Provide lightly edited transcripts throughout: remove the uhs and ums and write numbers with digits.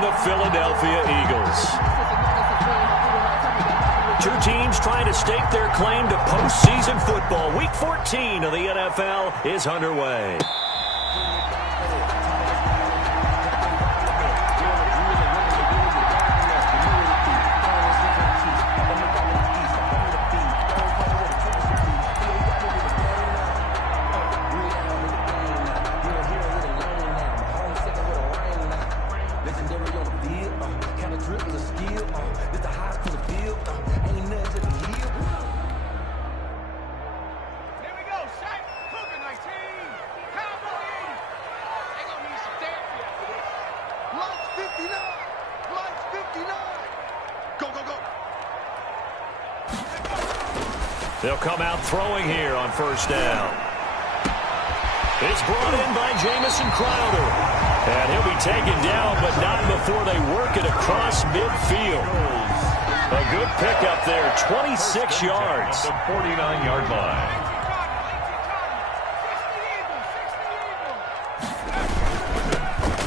and the Philadelphia Eagles. Two teams trying to stake their claim to postseason football. Week 14 of the NFL is underway. They'll come out throwing here on first down. It's brought in by Jamison Crowder. And he'll be taken down, but not before they work it across midfield. A good pickup there, 26 yards. The 49-yard line.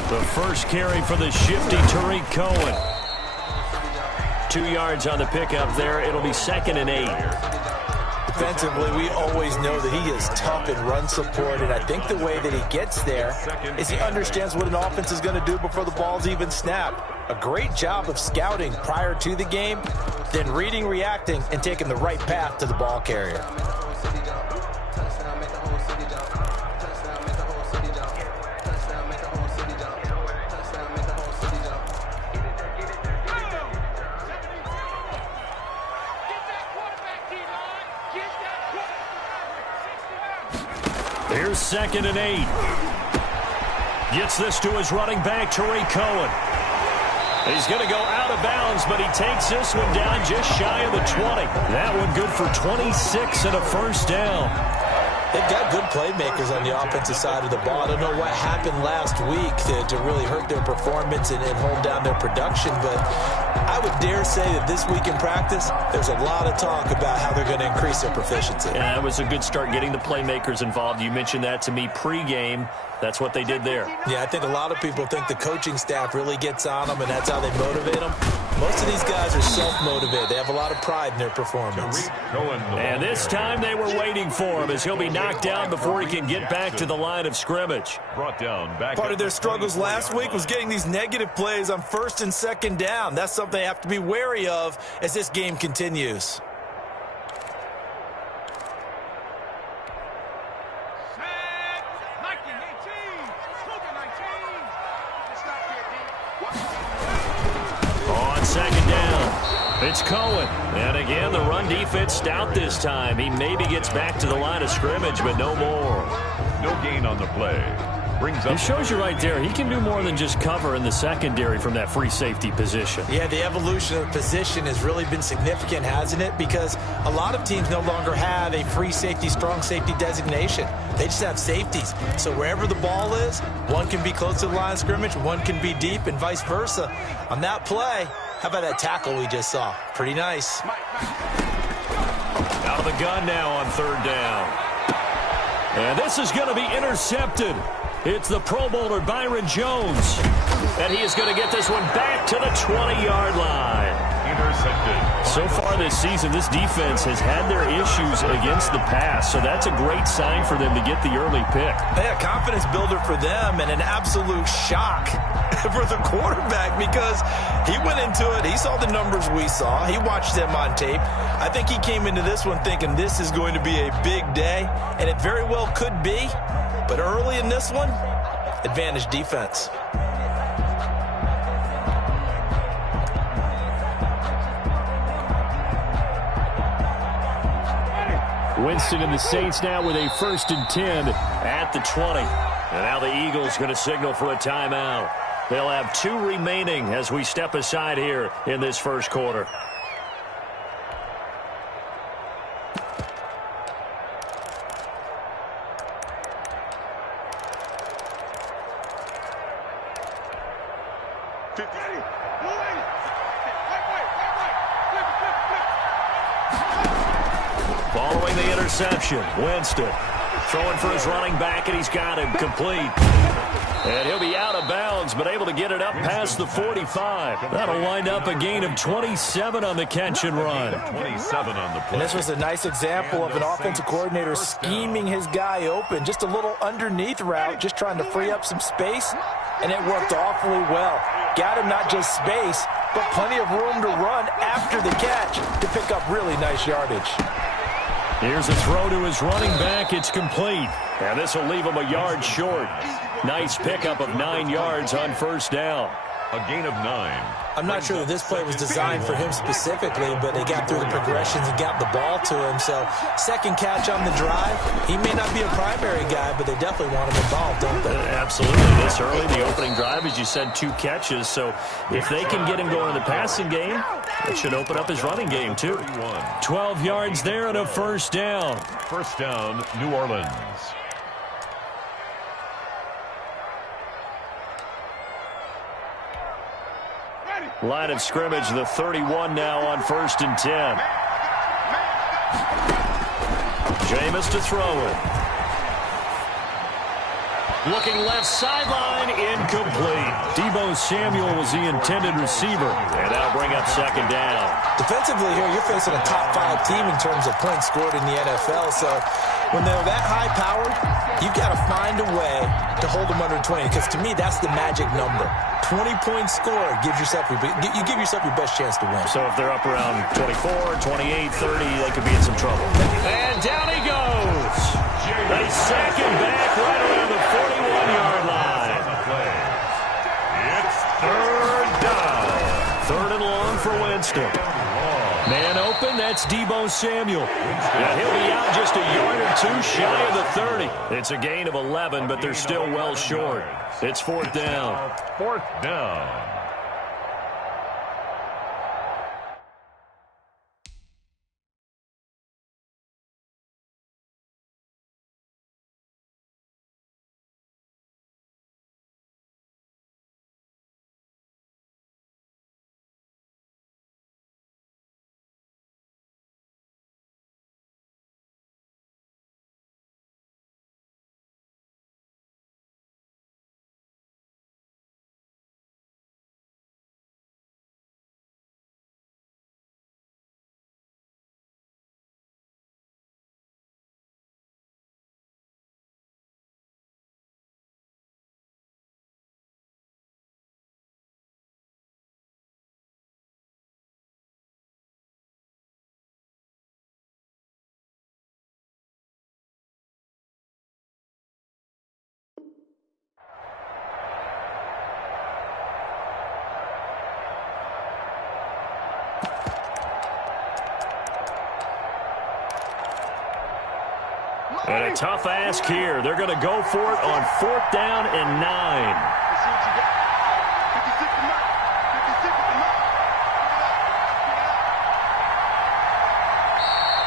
The first carry for the shifty Tariq Cohen. 2 yards on the pickup there. It'll be 2nd and 8. Defensively, we always know that he is tough in run support, and I think the way that he gets there is he understands what an offense is going to do before the ball's even snapped. A great job of scouting prior to the game, then reading, reacting, and taking the right path to the ball carrier. Here's 2nd and 8. Gets this to his running back, Tariq Cohen. He's going to go out of bounds, but he takes this one down just shy of the 20. That one good for 26 and a first down. They've got good playmakers on the offensive side of the ball. I don't know what happened last week to really hurt their performance and hold down their production, but I would dare say that this week in practice, there's a lot of talk about how they're going to increase their proficiency. Yeah, it was a good start getting the playmakers involved. You mentioned that to me pregame. That's what they did there. Yeah, I think a lot of people think the coaching staff really gets on them, and that's how they motivate them. Most of these guys are self-motivated. They have a lot of pride in their performance. And this time they were waiting for him as he'll be knocked down before he can get back to the line of scrimmage. Brought down back. Part of their struggles last week was getting these negative plays on 1st and 2nd down. That's something they have to be wary of as this game continues. On 2nd down, it's Cohen. And again, the run defense stout this time. He maybe gets back to the line of scrimmage, but no more. No gain on the play. Brings up. It shows you right there, he can do more than just cover in the secondary from that free safety position. Yeah, the evolution of the position has really been significant, hasn't it? Because a lot of teams no longer have a free safety, strong safety designation. They just have safeties. So wherever the ball is, one can be close to the line of scrimmage, one can be deep, and vice versa. On that play, how about that tackle we just saw? Pretty nice. Out of the gun now on 3rd down. And this is going to be intercepted. It's the Pro Bowler Byron Jones. And he is going to get this one back to the 20-yard line. Intercepted. So far this season, this defense has had their issues against the pass, so that's a great sign for them to get the early pick. Yeah, confidence builder for them and an absolute shock for the quarterback because he went into it. He saw the numbers we saw. He watched them on tape. I think he came into this one thinking this is going to be a big day, and it very well could be. But early in this one, advantage defense. Winston and the Saints now with a 1st and 10 at the 20. And now the Eagles going to signal for a timeout. They'll have 2 remaining as we step aside here in this first quarter. Following the interception, Winston throwing for his running back, and he's got him complete. And he'll be out of bounds, but able to get it up past the 45. That'll wind up a gain of 27 on the catch and run. 27 on the play. And this was a nice example of an offensive coordinator scheming his guy open. Just a little underneath route, just trying to free up some space, and it worked awfully well. Got him not just space, but plenty of room to run after the catch to pick up really nice yardage. Here's a throw to his running back. It's complete. And this will leave him a yard short. Nice pickup of 9 yards on first down. A gain of 9. I'm not sure that this play was designed for him specifically, but they got through the progressions and got the ball to him. So second catch on the drive. He may not be a primary guy, but they definitely want him involved, don't they? Absolutely. This early, the opening drive, as you said, 2 catches. So if they can get him going in the passing game, it should open up his running game, too. 12 yards there and a first down. First down, New Orleans. Line of scrimmage, the 31 now on 1st and 10. Jameis to throw it. Looking left sideline, incomplete. Deebo Samuel was the intended receiver. And that'll bring up second down. Defensively here, you're facing a top-5 team in terms of points scored in the NFL. So when they're that high-powered, you've got to find a way to hold them under 20. Because to me, that's the magic number. 20 points scored gives yourself you give yourself your best chance to win. So if they're up around 24, 28, 30, they could be in some trouble. And down he goes. They sack him back right around the 41-yard line. It's third down. Third and long for Winston. Man open, that's Deebo Samuel. Yeah, he'll be out just a yard or 2 shy of the 30. It's a gain of 11, but they're still well short. It's 4th down. 4th down. And a tough ask here. They're going to go for it on 4th down and 9.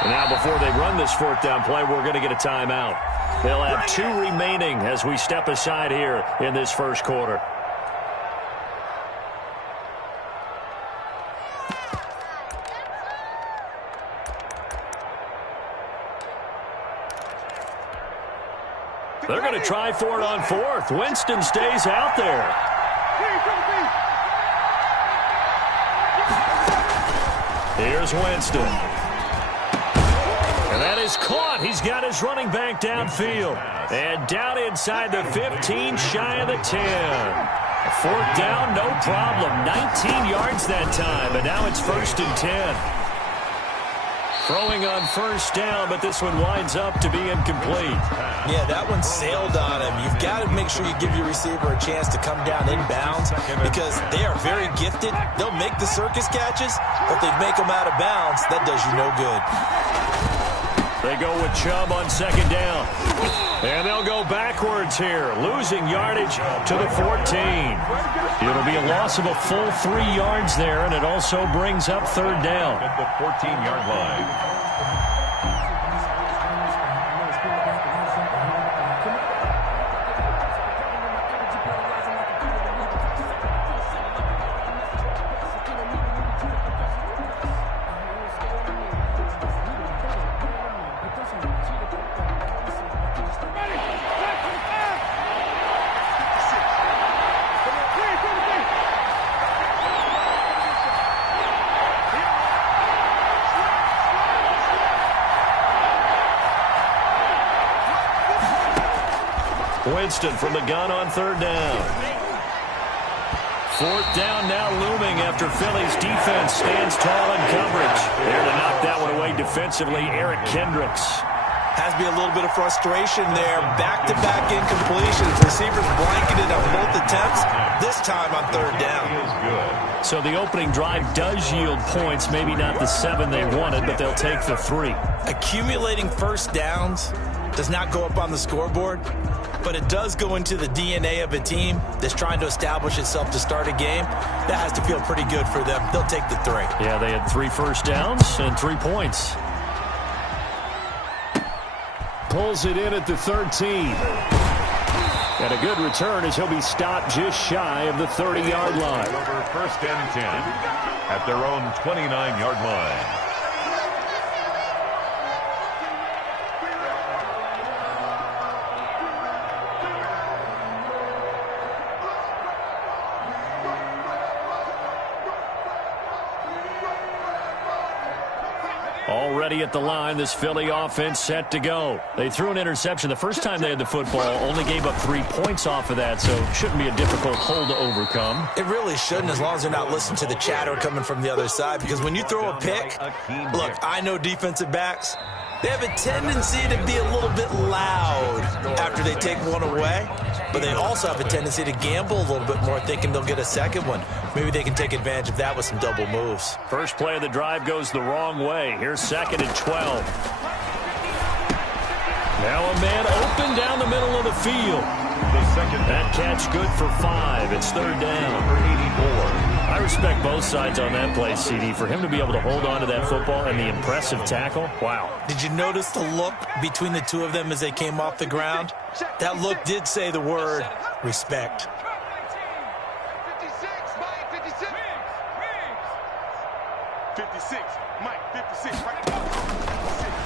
And now before they run this 4th down play, we're going to get a timeout. They'll have 2 remaining as we step aside here in this first quarter. They're going to try for it on 4th. Winston stays out there. Here's Winston. And that is caught. He's got his running back downfield. And down inside the 15, shy of the 10. 4th down, no problem. 19 yards that time. And now it's 1st and 10. Throwing on 1st down, but this one winds up to be incomplete. Yeah, that one sailed on him. You've got to make sure you give your receiver a chance to come down inbounds because they are very gifted. They'll make the circus catches, but if they make them out of bounds, that does you no good. They go with Chubb on 2nd down. And they'll go backwards here, losing yardage to the 14. It'll be a loss of a full 3 yards there, and it also brings up 3rd down. At the 14-yard line. Winston from the gun on third down. Fourth down now looming after Philly's defense stands tall in coverage. There to knock that one away defensively, Eric Kendricks. Has to be a little bit of frustration there. Back-to-back incompletions. Receivers blanketed on both attempts, this time on third down. So the opening drive does yield points, maybe not the 7 they wanted, but they'll take the 3. Accumulating first downs does not go up on the scoreboard, but it does go into the DNA of a team that's trying to establish itself to start a game. That has to feel pretty good for them. They'll take the 3. Yeah, they had 3 first downs and 3 points. Pulls it in at the 13. And a good return as he'll be stopped just shy of the 30-yard line. Over first and 10 at their own 29-yard line. Already at the line, this Philly offense set to go. They threw an interception the first time they had the football, only gave up 3 points off of that, so it shouldn't be a difficult hole to overcome. It really shouldn't, as long as they're not listening to the chatter coming from the other side, because when you throw a pick, look, I know defensive backs, they have a tendency to be a little bit loud after they take one away, but they also have a tendency to gamble a little bit more, thinking they'll get a second one. Maybe they can take advantage of that with some double moves. First play of the drive goes the wrong way. Here's 2nd and 12. Now a man open down the middle of the field. That catch good for 5. It's third down. Number 84. I respect both sides on that play, CD. For him to be able to hold on to that football and the impressive tackle, wow. Did you notice the look between the two of them as they came off the ground? That look did say the word respect.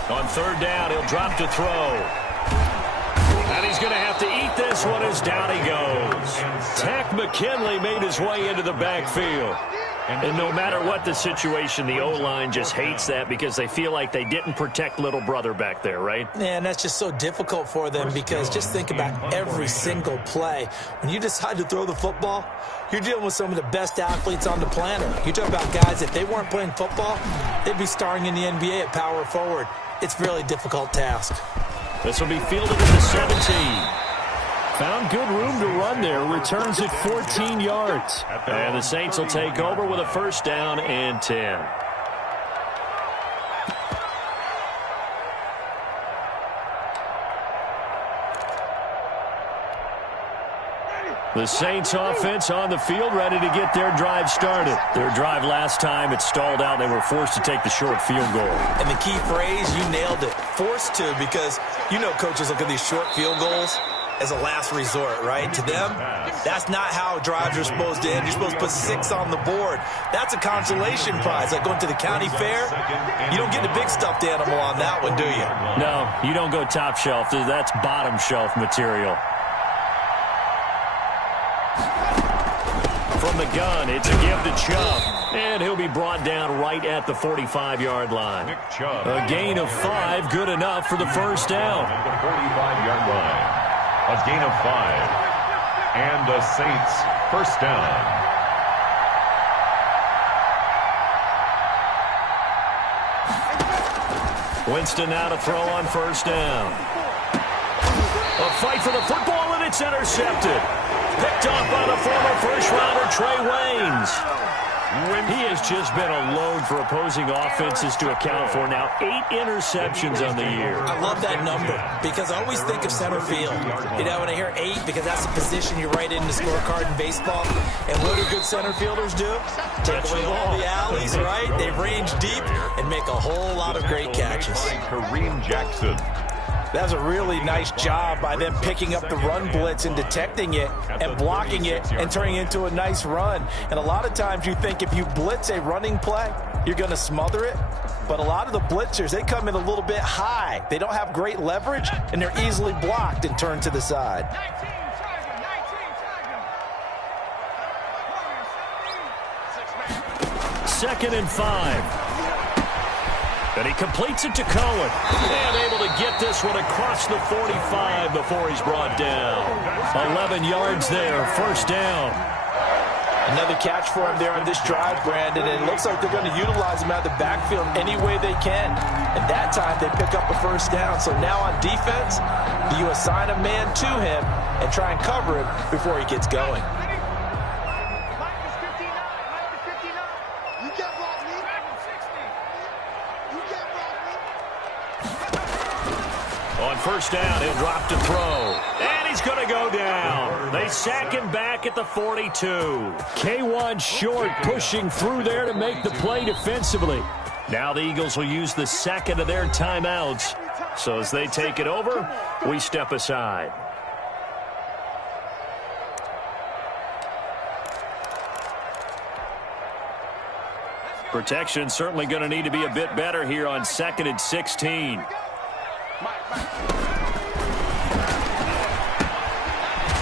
On third down, he'll drop to throw. And he's going to have to eat this one as down he goes. Tack McKinley made his way into the backfield. And no matter what the situation, the O-line just hates that because they feel like they didn't protect little brother back there, right? Yeah, and that's just so difficult for them because just think about every single play. When you decide to throw the football, you're dealing with some of the best athletes on the planet. You talk about guys, if they weren't playing football, they'd be starring in the NBA at power forward. It's a really difficult task. This will be fielded at the 17. Found good room to run there. Returns at 14 yards. And the Saints will take over with a first down and 10. The Saints offense on the field, ready to get their drive started. Their drive last time, it stalled out. They were forced to take the short field goal. And the key phrase, you nailed it. Forced to, because you know coaches look at these short field goals as a last resort, right? To them, that's not how drives are supposed to end. You're supposed to put 6 on the board. That's a consolation prize, like going to the county fair. You don't get the big stuffed animal on that one, do you? No, you don't go top shelf. That's bottom shelf material. From the gun, it's a give to Chubb. And he'll be brought down right at the 45-yard line. A gain of 5, good enough for the first down. At the 45-yard line. A gain of 5. And the Saints first down. Winston now to throw on first down. A fight for the football, and it's intercepted. Picked off by the former first-rounder Trey Waynes. He has just been a load for opposing offenses to account for. Now 8 interceptions on the year. I love that number because I always think of center field. You know, when I hear 8, because that's the position you write in the scorecard in baseball. And what do good center fielders do? Take away all the alleys, right? They range deep and make a whole lot of great catches. Kareem Jackson. That's a really nice job by them picking up the run blitz and detecting it and blocking it and turning it into a nice run. And a lot of times you think if you blitz a running play, you're going to smother it. But a lot of the blitzers, they come in a little bit high. They don't have great leverage, and they're easily blocked and turned to the side. Second and 5. And he completes it to Cohen. And able to get this one across the 45 before he's brought down. 11 yards there, first down. Another catch for him there on this drive, Brandon. And it looks like they're going to utilize him out of the backfield any way they can. And that time they pick up a first down. So now on defense, you assign a man to him and try and cover him before he gets going. On first down, he'll drop to throw. And he's going to go down. They sack him back at the 42. K1 short, pushing through there to make the play defensively. Now the Eagles will use the second of their timeouts. So as they take it over, we step aside. Protection certainly going to need to be a bit better here on 2nd and 16.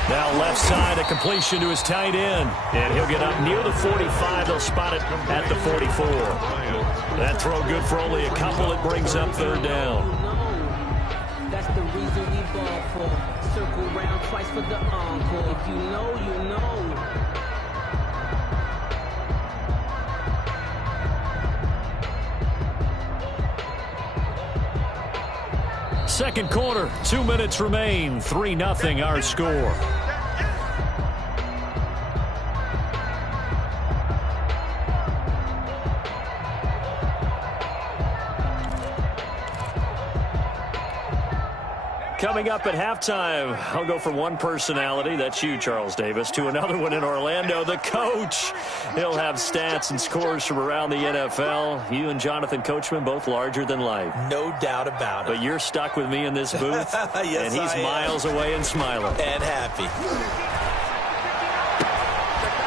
Now left side, a completion to his tight end. And he'll get up near the 45. They'll spot it at the 44. That throw good for only a couple. It brings up third down. That's the reason we ball for. Circle round twice for the encore. If you know, you know. Second quarter, 2 minutes remain. 3-0 our score. Coming up at halftime, I'll go from one personality, that's you, Charles Davis, to another one in Orlando, the coach. He'll have stats and scores from around the NFL. You and Jonathan Coachman, both larger than life. No doubt about it. But you're stuck with me in this booth, yes, and he's miles away and smiling. And happy.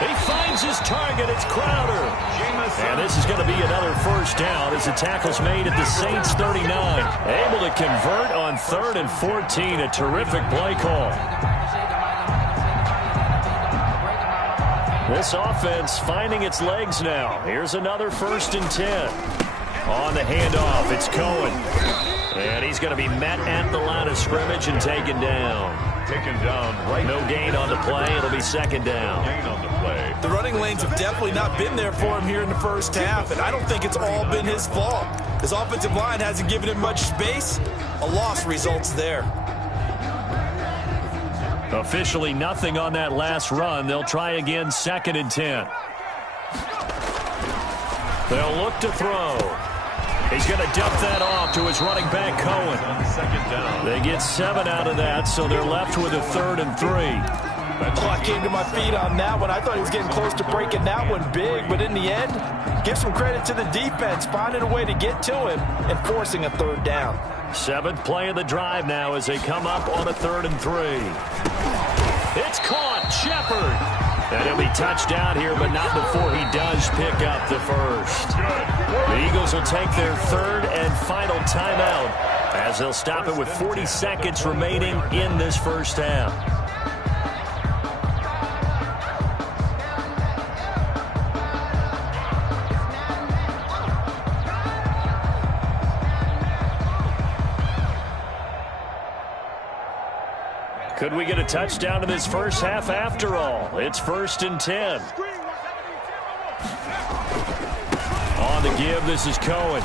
He finds his target. It's Crowder. And this is going to be another first down as the tackle's made at the Saints 39. Able to convert on 3rd and 14. A terrific play call. This offense finding its legs now. Here's another 1st and 10. On the handoff, it's Cohen. And he's going to be met at the line of scrimmage and taken down. Taken down right. No gain on the play. It'll be 2nd down. Gain on the play. The running lanes have definitely not been there for him here in the first half, and I don't think it's all been his fault. His offensive line hasn't given him much space. A loss results there. Officially nothing on that last run. They'll try again, 2nd and 10. They'll look to throw. He's going to dump that off to his running back, Cohen. They get 7 out of that, so they're left with a 3rd and 3. Oh, I came to my feet on that one. I thought he was getting close to breaking that one big, but in the end, give some credit to the defense, finding a way to get to him and forcing a 3rd down. 7th play of the drive now as they come up on a 3rd and 3. It's caught, Shepard. And he'll be touchdown here, but not before he does pick up the first. The Eagles will take their 3rd and final timeout as they'll stop it with 40 seconds remaining in this first half. Could we get a touchdown in this first half after all? It's 1st and 10. On the give, this is Cohen.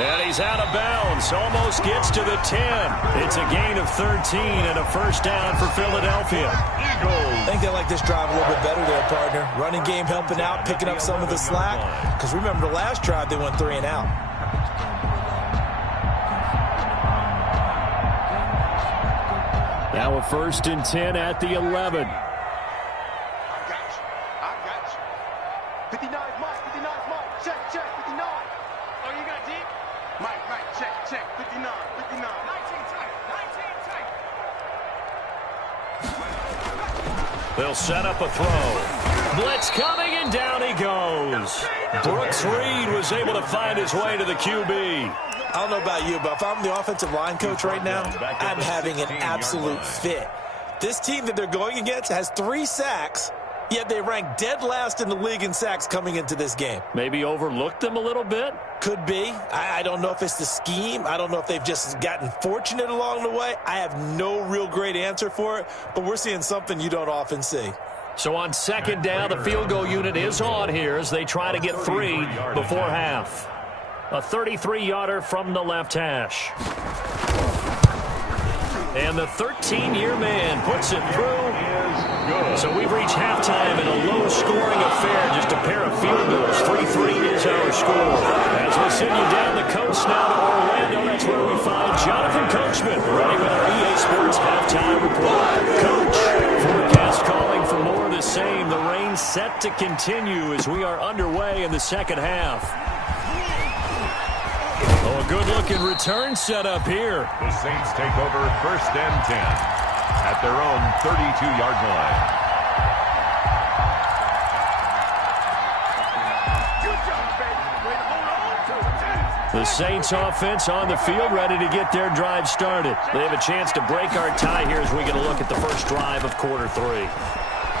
And he's out of bounds. Almost gets to the 10. It's a gain of 13 and a first down for Philadelphia. I think they like this drive a little bit better there, partner. Running game helping out, picking up some of the slack. Because remember the last drive, they went 3 and out. Now a 1st and 10 at the 11. I got you. 59, Mike. 59, Mike. Check, 59. Oh, you got deep? Mike, check. 59. 19 tight. They'll set up a throw. Blitz coming, and down he goes. Brooks Reed was able to find his way to the QB. I don't know about you, but if I'm the offensive line coach right now, I'm having an absolute fit. This team that they're going against has 3 sacks, yet they rank dead last in the league in sacks coming into this game. Maybe overlooked them a little bit? Could be. I don't know if it's the scheme. I don't know if they've just gotten fortunate along the way. I have no real great answer for it, but we're seeing something you don't often see. So on second down, the field goal unit is on here as they try to get 3 before half. A 33-yarder from the left hash. And the 13-year man puts it through. So we've reached halftime in a low-scoring affair, just a pair of field goals. 3-3 is our score. As we send you down the coast now to Orlando, that's where we find Jonathan Coachman, ready with our EA Sports halftime report. Coach, forecast calling for more of the same. The rain set to continue as we are underway in the second half. Oh, a good-looking return set up here. The Saints take over 1st and 10 at their own 32-yard line. The Saints offense on the field, ready to get their drive started. They have a chance to break our tie here as we get a look at the first drive of quarter 3.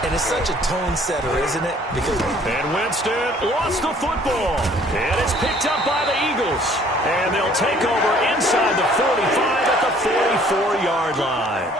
And it's such a tone setter, isn't it? And Winston lost the football. And it's picked up by the Eagles. And they'll take over inside the 45 at the 44-yard line.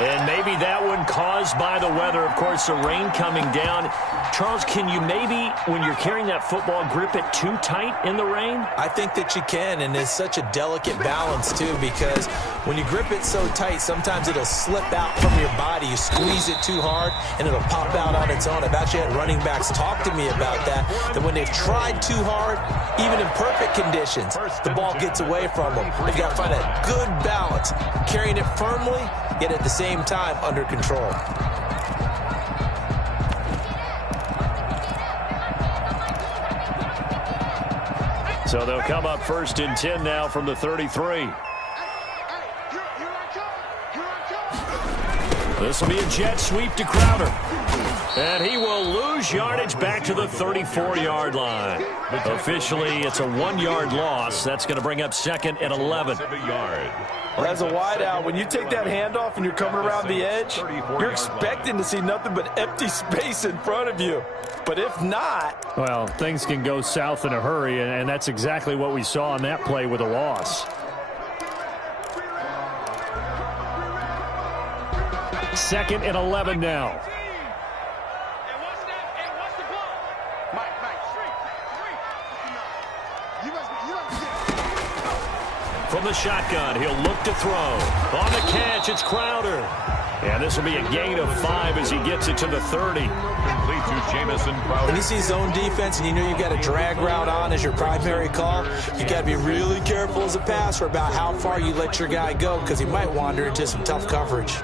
And maybe that one caused by the weather. Of course, the rain coming down. Charles, can you maybe, when you're carrying that football, grip it too tight in the rain? I think that you can, and it's such a delicate balance, too, because when you grip it so tight, sometimes it'll slip out from your body. You squeeze it too hard, and it'll pop out on its own. I've actually had running backs talk to me about that when they've tried too hard, even in perfect conditions, the ball gets away from them. They've got to find a good balance, carrying it firmly, yet at the same time under control. So they'll come up 1st and 10 now from the 33. This will be a jet sweep to Crowder. And he will lose yardage back to the 34-yard line. Officially, it's a 1-yard loss. That's going to bring up 2nd and 11. Well, as a wideout, when you take that handoff and you're coming around the edge, you're expecting to see nothing but empty space in front of you. But if not... Well, things can go south in a hurry, and that's exactly what we saw on that play with a loss. 2nd and 11 now. From the shotgun, he'll look to throw. On the catch, it's Crowder. And this will be a gain of 5 as he gets it to the 30. Complete to Jamison Crowder. When you see zone defense and you know you've got a drag route on as your primary call, you got to be really careful as a passer about how far you let your guy go, because he might wander into some tough coverage.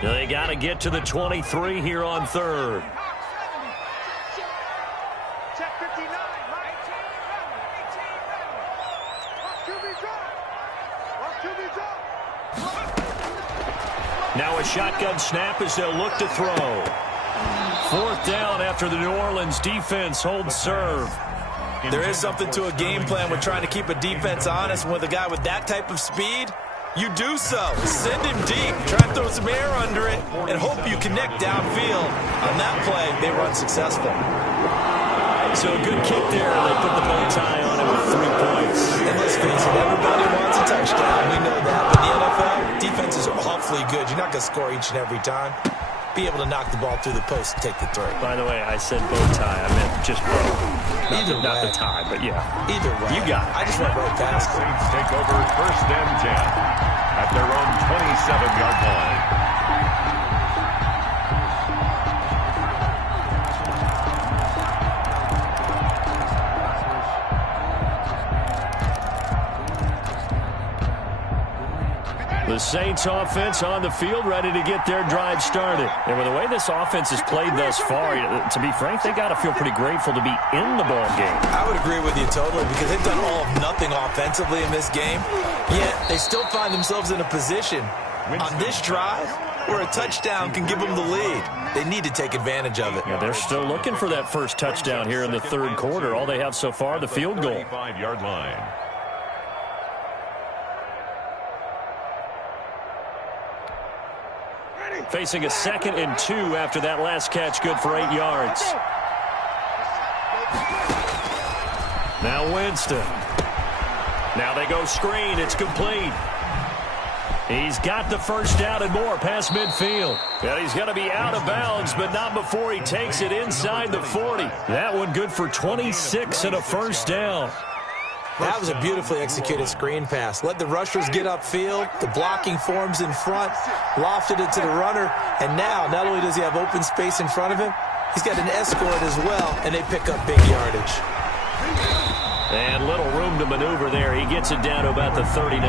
They got to get to the 23 here on 3rd. Now a shotgun snap as they'll look to throw. 4th down after the New Orleans defense holds serve. There is something to a game plan with trying to keep a defense honest. With a guy with that type of speed, you do so. Send him deep. Try to throw some air under it and hope you connect downfield. On that play, they were unsuccessful. So a good kick there. They put the bow tie on it with 3 points. And let's face it, everybody wants a touchdown. We know that. But the NFL, defenses are awfully good. You're not going to score each and every time. Be able to knock the ball through the post and take the throw. By the way, I said bow tie. I meant just bow. Not the tie, but yeah. Either way. You got it. I just went right past it. Saints take over 1st and 10 at their own 27-yard line. The Saints offense on the field, ready to get their drive started. And with the way this offense has played thus far, to be frank, they got to feel pretty grateful to be in the ball game. I would agree with you totally, because they've done all of nothing offensively in this game, yet they still find themselves in a position on this drive where a touchdown can give them the lead. They need to take advantage of it. Yeah, they're still looking for that first touchdown here in the third quarter. All they have so far, the field goal. 5-yard line. Facing a 2nd and 2 after that last catch, good for 8 yards. Now Winston. Now they go screen. It's complete. He's got the first down and more past midfield. And he's going to be out of bounds, but not before he takes it inside the 40. That one good for 26 and a first down. That was a beautifully executed screen pass. Let the rushers get upfield. The blocking forms in front. Lofted it to the runner. And now, not only does he have open space in front of him, he's got an escort as well, and they pick up big yardage. And little room to maneuver there. He gets it down to about the 39.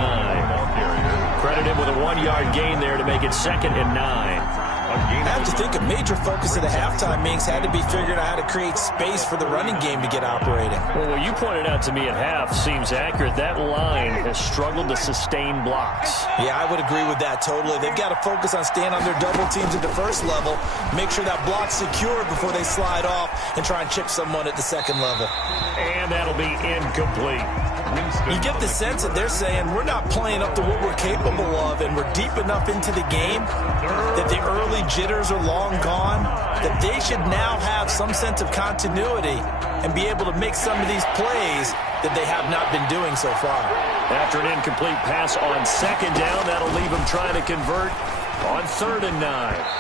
Credit him with a 1-yard gain there to make it 2nd and 9. I have to think a major focus of the halftime meetings had to be figuring out how to create space for the running game to get operating. Well, what you pointed out to me at half seems accurate. That line has struggled to sustain blocks. Yeah, I would agree with that totally. They've got to focus on staying on their double teams at the first level, make sure that block's secured before they slide off and try and chip someone at the second level. And that'll be incomplete. You get the sense that they're saying we're not playing up to what we're capable of, and we're deep enough into the game that the early jitters are long gone, that they should now have some sense of continuity and be able to make some of these plays that they have not been doing so far. After an incomplete pass on 2nd down, that'll leave them trying to convert on 3rd and 9.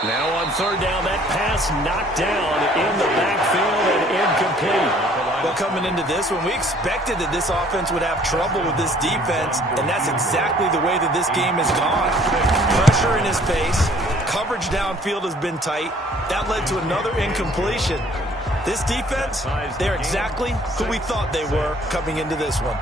Now on 3rd down, that pass knocked down in the backfield and incomplete. Well, coming into this one, we expected that this offense would have trouble with this defense, and that's exactly the way that this game has gone. Pressure in his face, coverage downfield has been tight. That led to another incompletion. This defense, they're exactly who we thought they were coming into this one.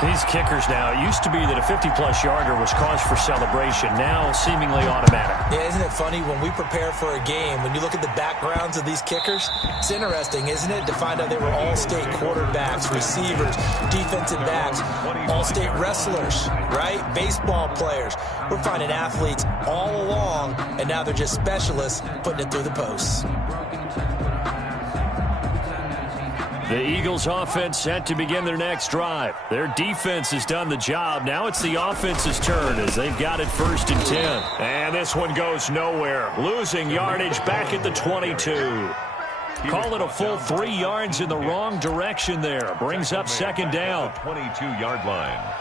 These kickers now, it used to be that a 50-plus yarder was cause for celebration, now seemingly automatic. Yeah, isn't it funny when we prepare for a game, when you look at the backgrounds of these kickers, it's interesting, isn't it, to find out they were all-state quarterbacks, receivers, defensive backs, all-state wrestlers, right? Baseball players. We're finding athletes all along, and now they're just specialists putting it through the posts. The Eagles' offense set to begin their next drive. Their defense has done the job. Now it's the offense's turn as they've got it 1st and 10. And this one goes nowhere. Losing yardage back at the 22. Call it a full 3 yards in the wrong direction there. Brings up 2nd down. 22-yard line.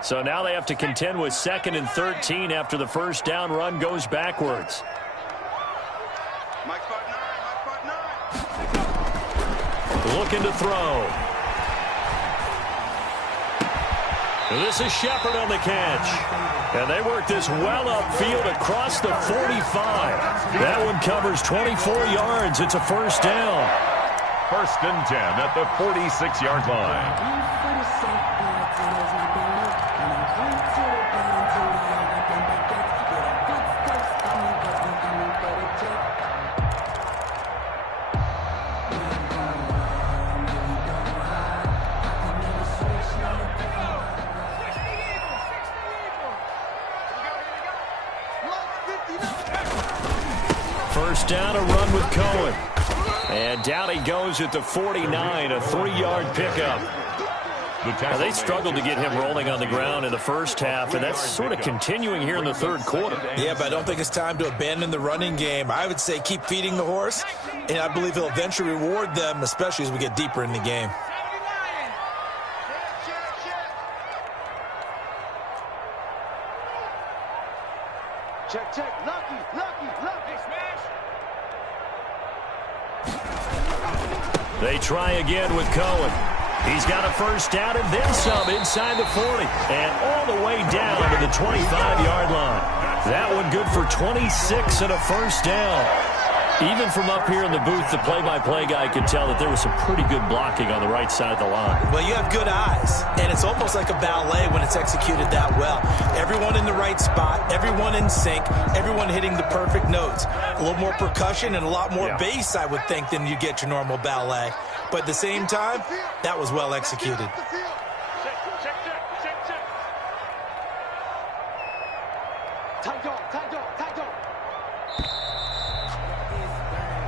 So now they have to contend with 2nd and 13 after the first down run goes backwards. Looking to throw. This is Shepard on the catch. And they work this well upfield across the 45. That one covers 24 yards. It's a first down. 1st and 10 at the 46-yard line. First down, a run with Cohen. And down he goes at the 49, a 3-yard pickup. Now, they struggled to get him rolling on the ground in the first half, and that's sort of continuing here in the third quarter. Yeah, but I don't think it's time to abandon the running game. I would say keep feeding the horse, and I believe he'll eventually reward them, especially as we get deeper in the game. Check, check. Lucky, lucky, lucky. Smash. They try again with Cohen. He's got a first down and then some inside the 40. And all the way down to the 25-yard line. That one good for 26 and a first down. Even from up here in the booth, the play-by-play guy could tell that there was some pretty good blocking on the right side of the line. Well, you have good eyes, and it's almost like a ballet when it's executed that well. Everyone in the right spot, everyone in sync, everyone hitting the perfect notes. A little more percussion and a lot more bass, I would think, than you get your normal ballet. But at the same time, that was well executed.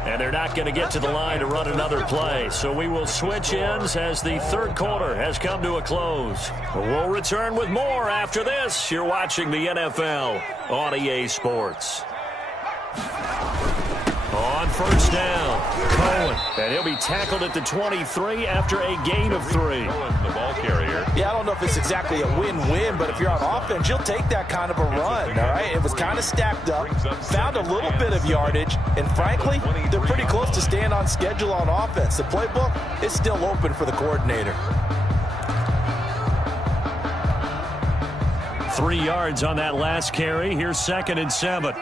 And they're not going to get to the line to run another play. So we will switch ends as the third quarter has come to a close. We'll return with more after this. You're watching the NFL on EA Sports. On first down, Cohen. And he'll be tackled at the 23 after a gain of 3. The ball carrier. Yeah, I don't know if it's exactly a win-win, but if you're on offense, you'll take that kind of a run, all right? It was kind of stacked up, found a little bit of yardage, and frankly, they're pretty close to staying on schedule on offense. The playbook is still open for the coordinator. 3 yards on that last carry. Here's 2nd and 7.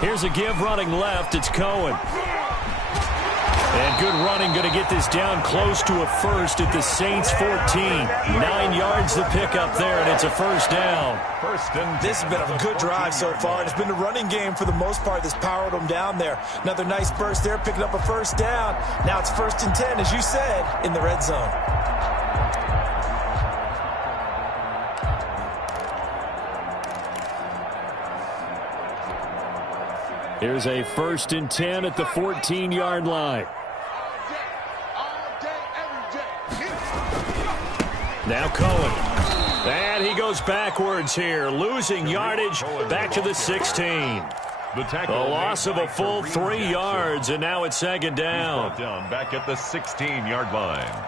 Here's a give running left. It's Cohen. And good running, going to get this down close to a first at the Saints 14. 9 yards to pick up there, and it's a first down. This has been a good drive so far, and it's been a running game for the most part that's powered them down there. Another nice burst there, picking up a first down. Now it's 1st and 10, as you said, in the red zone. Here's a 1st and 10 at the 14-yard line. Now Cohen. And he goes backwards here, losing yardage back to the 16. A loss of a full 3 yards, and now it's 2nd down. Back at the 16-yard line.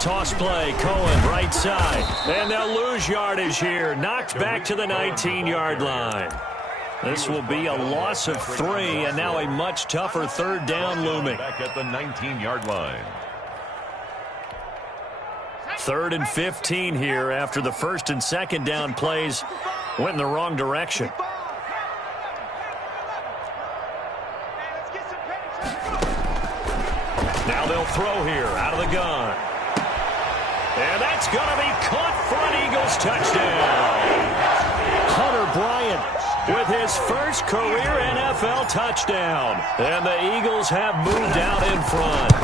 Toss play, Cohen, right side. And they'll lose yardage here. Knocked back to the 19-yard line. This will be a loss of 3, and now a much tougher 3rd down looming. Back at the 19-yard line. 3rd and 15 here after the 1st and 2nd down plays went in the wrong direction. Now they'll throw here out of the gun. And that's going to be caught for an Eagles touchdown. Hunter Bryant with his first career NFL touchdown. And the Eagles have moved out in front.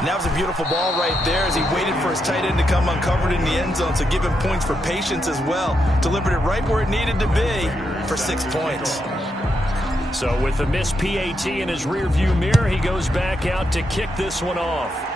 And that was a beautiful ball right there as he waited for his tight end to come uncovered in the end zone, so give him points for patience as well. Delivered it right where it needed to be for 6 points. So with the missed PAT in his rearview mirror, he goes back out to kick this one off.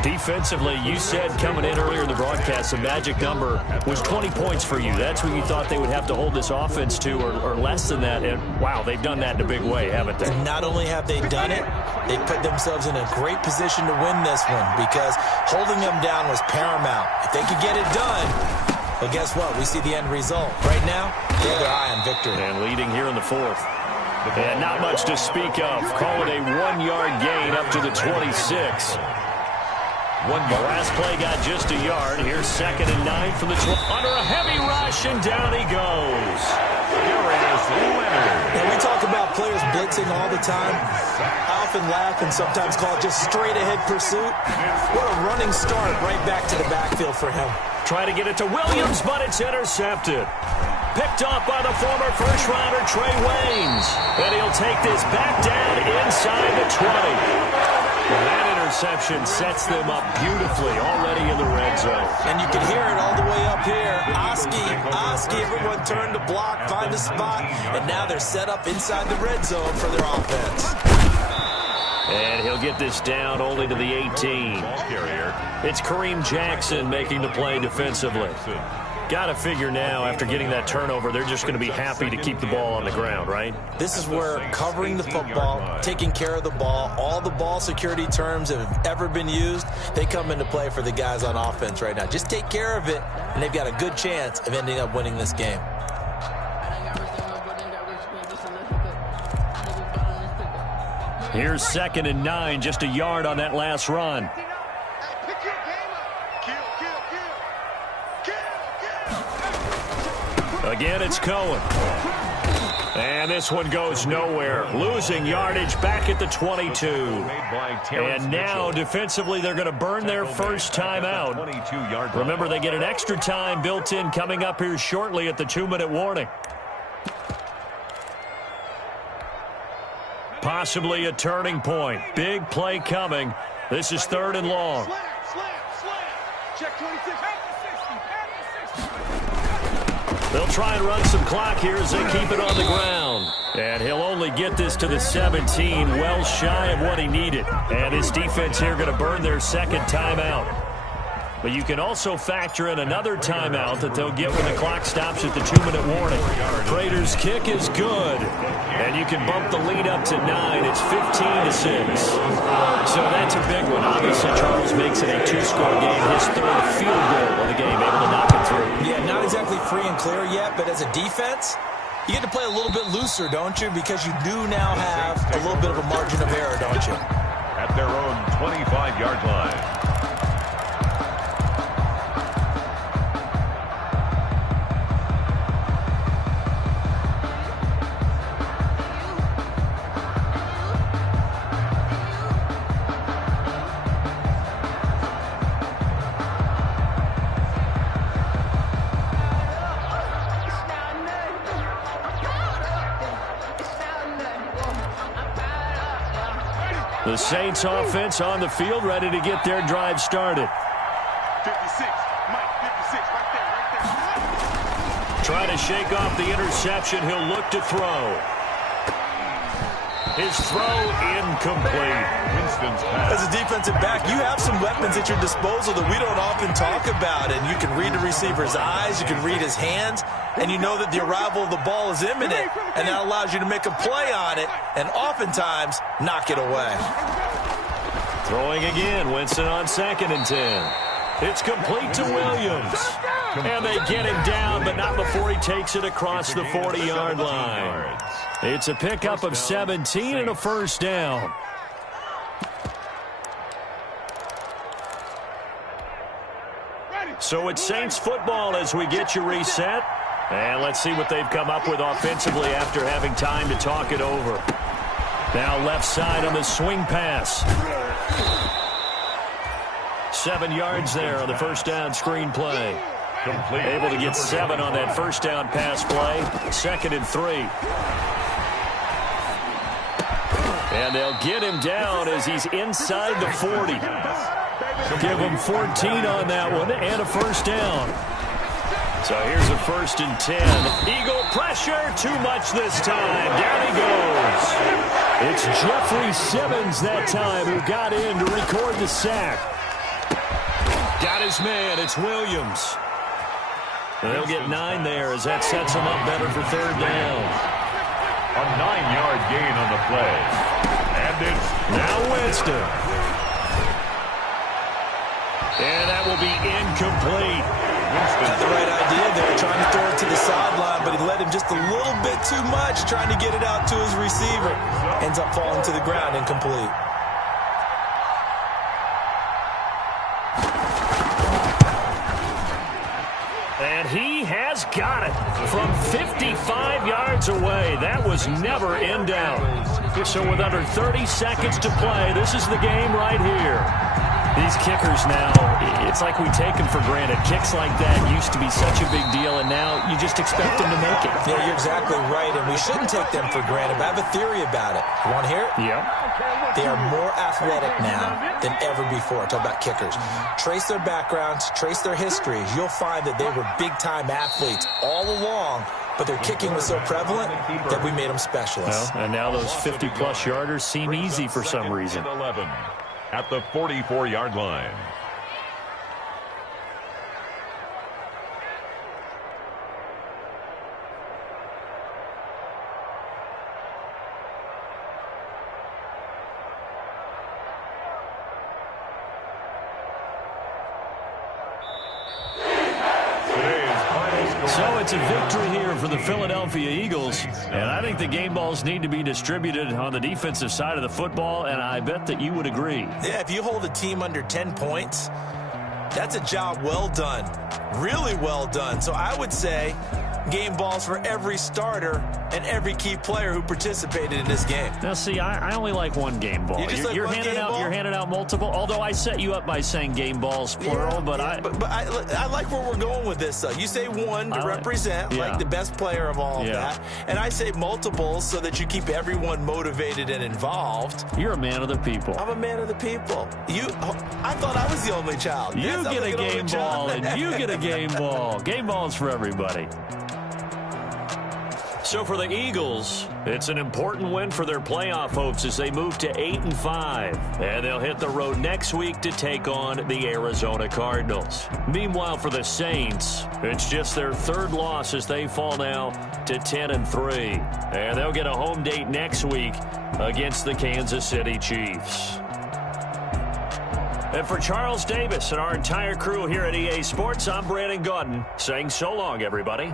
Defensively, you said coming in earlier in the broadcast, the magic number was 20 points for you. That's what you thought they would have to hold this offense to, or less than that. And, wow, they've done that in a big way, haven't they? Not only have they done it, they put themselves in a great position to win this one because holding them down was paramount. If they could get it done, well, guess what? We see the end result. Right now, they have their eye on victory. And leading here in the 4th. And not much to speak of. Call it a 1-yard gain up to the 26. The last play got just a yard. Here's 2nd and 9 from the 12. Under a heavy rush, and down he goes. And we talk about players blitzing all the time. I often laugh and sometimes call it just straight-ahead pursuit. What a running start right back to the backfield for him. Try to get it to Williams, but it's intercepted. Picked off by the former first-rounder Trey Waynes. And he'll take this back down inside the 20. That interception sets them up beautifully already in the red zone. And you can hear it all the way up here. Oski, everyone turn to block, find a spot, and now they're set up inside the red zone for their offense. And he'll get this down only to the 18. It's Kareem Jackson making the play defensively. Got to figure now, after getting that turnover, they're just going to be happy to keep the ball on the ground, right? This is where covering the football, taking care of the ball, all the ball security terms that have ever been used, they come into play for the guys on offense right now. Just take care of it, and they've got a good chance of ending up winning this game. Here's 2nd and 9, just a yard on that last run. Again, it's Cohen. And this one goes nowhere. Losing yardage back at the 22. And now, defensively, they're going to burn their first timeout. Remember, they get an extra time built in coming up here shortly at the 2-minute warning. Possibly a turning point. Big play coming. This is 3rd and long. Check 26. They'll try and run some clock here as they keep it on the ground. And he'll only get this to the 17, well shy of what he needed. And his defense here going to burn their second timeout. But you can also factor in another timeout that they'll get when the clock stops at the 2-minute warning. Prater's kick is good. And you can bump the lead up to 9. It's 15-6. So that's a big one. Obviously, Charles makes it a 2-score game. His 3rd field goal of the game, able to knock it through. Yeah, not exactly free and clear yet, but as a defense, you get to play a little bit looser, don't you? Because you do now have a little bit of a margin of error, don't you? At their own 25-yard line. The Saints offense on the field, ready to get their drive started. 56. Mike, 56. Right there. Trying to shake off the interception. He'll look to throw. His throw incomplete. Winston's pass. As a defensive back, you have some weapons at your disposal that we don't often talk about. And you can read the receiver's eyes, you can read his hands, and you know that the arrival of the ball is imminent. And that allows you to make a play on it and oftentimes knock it away. Throwing again. Winston on 2nd and 10. It's complete to Williams. And they get him down, but not before he takes it across the 40-yard line. It's a pickup of 17 and a first down. So it's Saints football as we get you reset. And let's see what they've come up with offensively after having time to talk it over. Now left side on the swing pass. 7 yards there on the first down screen play. Complete. Able to get 7 on that first down pass play. 2nd and 3. And they'll get him down as he's inside the 40. Give him 14 on that one and a first down. So here's a 1st and 10. Eagle pressure, too much this time. Down he goes. It's Jeffrey Simmons that time who got in to record the sack. Got his man. It's Williams. They'll get 9 there as that sets them up better for 3rd down. A 9-yard gain on the play. And it's now Winston. And that will be incomplete. Had the right idea there, trying to throw it to the sideline, but he led him just a little bit too much, trying to get it out to his receiver. Ends up falling to the ground, incomplete. And he has got it from 55 yards away. That was never in doubt. So with under 30 seconds to play, this is the game right here. These kickers now, it's like we take them for granted. Kicks like that used to be such a big deal, and now you just expect them to make it. Yeah, you're exactly right, and we shouldn't take them for granted. But I have a theory about it. You want to hear it? Yep. They are more athletic now than ever before. Talk about kickers. Trace their backgrounds, trace their histories. You'll find that they were big-time athletes all along, but their kicking was so prevalent that we made them specialists. Well, and now those 50-plus yarders seem easy for some reason. 11 at the 44-yard line. So it's a victory here for the Philadelphia Eagles, and I think the game balls need to be distributed on the defensive side of the football, and I bet that you would agree. Yeah, if you hold a team under 10 points, that's a job well done, really well done. So I would say game balls for every starter and every key player who participated in this game. Now, see, I only like one game ball. You're handing out multiple. Although I set you up by saying game balls plural, but I like where we're going with this. You say one to represent, like the best player of all of that, and I say multiples so that you keep everyone motivated and involved. You're a man of the people. I'm a man of the people. I thought I was the only child. You get a game ball, and you get a game ball. Game balls for everybody. So for the Eagles, it's an important win for their playoff hopes as they move to 8-5. And they'll hit the road next week to take on the Arizona Cardinals. Meanwhile, for the Saints, it's just their third loss as they fall now to 10-3. And they'll get a home date next week against the Kansas City Chiefs. And for Charles Davis and our entire crew here at EA Sports, I'm Brandon Gaudin saying so long, everybody.